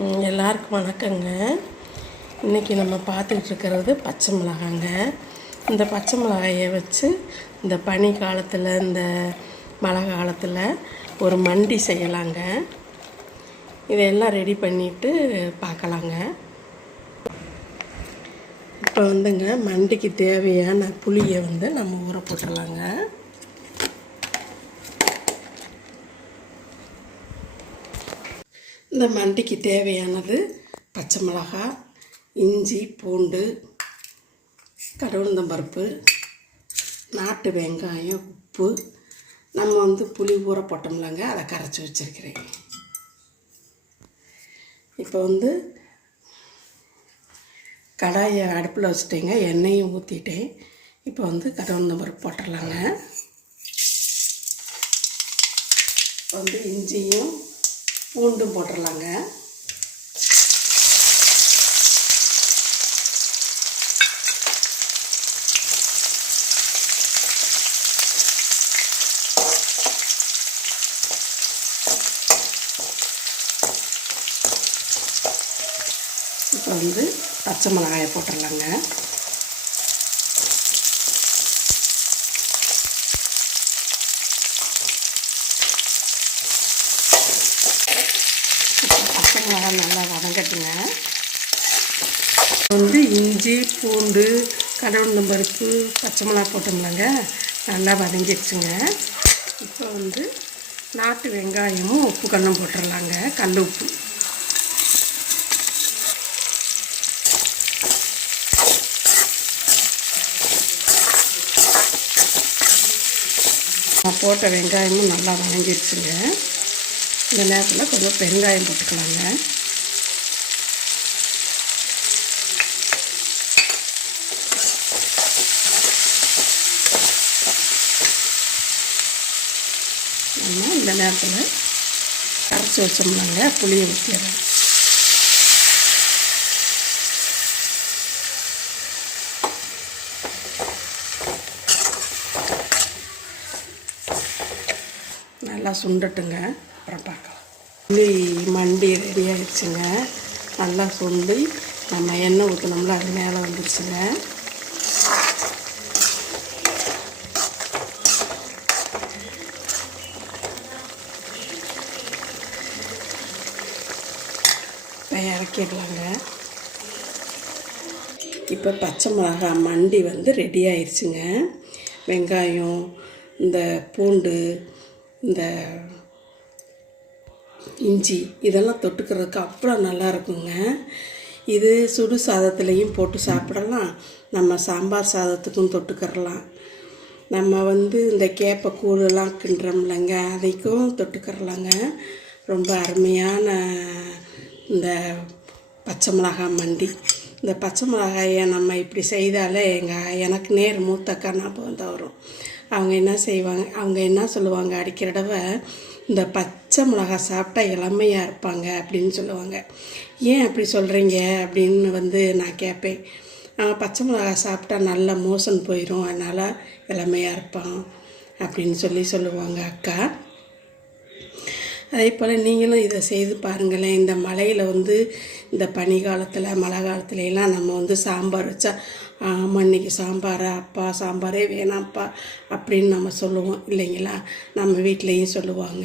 எல்லாருக்கும் வணக்கங்க. இன்றைக்கி நம்ம பார்த்துக்கிட்டு இருக்கிறது பச்சை மிளகாங்க. இந்த பச்சை மிளகாயை வச்சு இந்த பனி காலத்தில் இந்த மழை காலத்தில் ஒரு மண்டி செய்யலாங்க. இதையெல்லாம் ரெடி பண்ணிவிட்டு பார்க்கலாங்க. இப்போ வந்துங்க மண்டிக்கு தேவையான புளியை வந்து நம்ம ஊற போட்டுடலாங்க. இந்த மண்டிக்கு தேவையானது பச்சை மிளகாய் இஞ்சி பூண்டு கடவுளந்தம்பருப்பு நாட்டு வெங்காயம் உப்பு. நம்ம வந்து புளி ஊற போட்டோம்லங்க அதை கரைச்சி வச்சுருக்கிறேன். இப்போ வந்து கடாயை அடுப்பில் வச்சுட்டேங்க எண்ணெயும் ஊற்றிட்டேன் இப்போ வந்து கடவுளந்தம்பருப்பு போட்டுடலாங்க. வந்து இஞ்சியும் பூண்டும் போட்டுடலாங்க இப்போ வந்து பச்சை மிளகாயை போட்டுடலாங்க பச்சை மிளகாய் நல்லா வதங்கட்டுங்க வந்து இஞ்சி பூண்டு கடவுள் பருப்பு பச்சை மிளகா போட்டோம்லங்க. நல்லா வதங்கிடுச்சுங்க. இப்போ வந்து நாட்டு வெங்காயமும் உப்பு கண்ணும் போட்டுடலாங்க கல் உப்பு. நான் போட்ட வெங்காயமும் நல்லா வதங்கிடுச்சுங்க. இந்த நேரத்தில் கொஞ்சம் பெருங்காயம் போட்டுக்கலாங்க. நம்ம இந்த நேரத்தில் கரைச்சி வச்சோம்னாங்க புளியை ஊற்றிடுறோம் நல்லா சுண்டட்டுங்க. அப்புறம் பார்க்கலாம். புளி மண்டி ரெடி ஆகிடுச்சுங்க நல்லா சொல்லி நம்ம எண்ணெய் ஊற்றினோம்ல அது மேலே வந்துடுச்சுங்க இறக்கிடலாங்க. இப்போ பச்சை மிளகாய் மண்டி வந்து ரெடி ஆயிடுச்சுங்க. வெங்காயம் இந்த பூண்டு இந்த இஞ்சி இதெல்லாம் தொட்டுக்கிறதுக்கு அவ்வளோ நல்லா இருக்குங்க. இது சுடு சாதத்துலேயும் போட்டு சாப்பிடலாம். நம்ம சாம்பார் சாதத்துக்கும் தொட்டுக்கிறலாம். நம்ம வந்து இந்த கேப்பை கூழெல்லாம் கிண்டுறோம்லங்க அதைக்கும் தொட்டுக்கிறலாங்க. ரொம்ப அருமையான இந்த பச்சை மிளகாய் மண்டி. இந்த பச்சை மிளகாயை நம்ம இப்படி செய்தாலே எங்கள் எனக்கு நேர் மூத்தக்கா ஞாபகம் தான் வரும். அவங்க என்ன செய்வாங்க அவங்க என்ன சொல்லுவாங்க அடிக்கிற தடவை இந்த பச்சை மிளகாய் சாப்பிட்டா இளமையாக இருப்பாங்க அப்படின்னு சொல்லுவாங்க. ஏன் அப்படி சொல்கிறீங்க அப்படின்னு வந்து நான் கேட்பேன். பச்சை மிளகாய் சாப்பிட்டா நல்லா மோசன் போயிடும் அதனால் இளமையாக இருப்பான் அப்படின்னு சொல்லி சொல்லுவாங்க அக்கா. அதே போல் நீங்களும் இதை செய்து பாருங்களேன். இந்த மழையில் வந்து இந்த பனி காலத்தில் மழை காலத்துலலாம் நம்ம வந்து சாம்பார் வச்சா ஆமாம் இன்னைக்கு சாம்பாரா அப்பா சாம்பாரே வேணாம்ப்பா அப்படின்னு நம்ம சொல்லுவோம் இல்லைங்களா? நம்ம வீட்லேயும் சொல்லுவாங்க.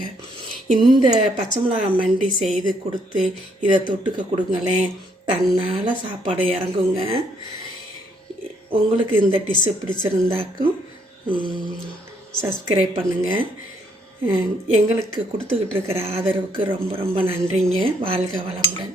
இந்த பச்சை மிளகாய் மண்டி செய்து கொடுத்து இதை தொட்டுக்க கொடுங்களேன். தன்னால் சாப்பாடு இறங்குங்க. உங்களுக்கு இந்த டிஷ்ஷு பிடிச்சிருந்தாக்கும் சப்ஸ்கிரைப் பண்ணுங்கள் எங்களுக்கு கொடுத்துக்கிட்டு இருக்கிற ஆதரவுக்கு ரொம்ப ரொம்ப நன்றிங்க. வாழ்க வளமுடன்.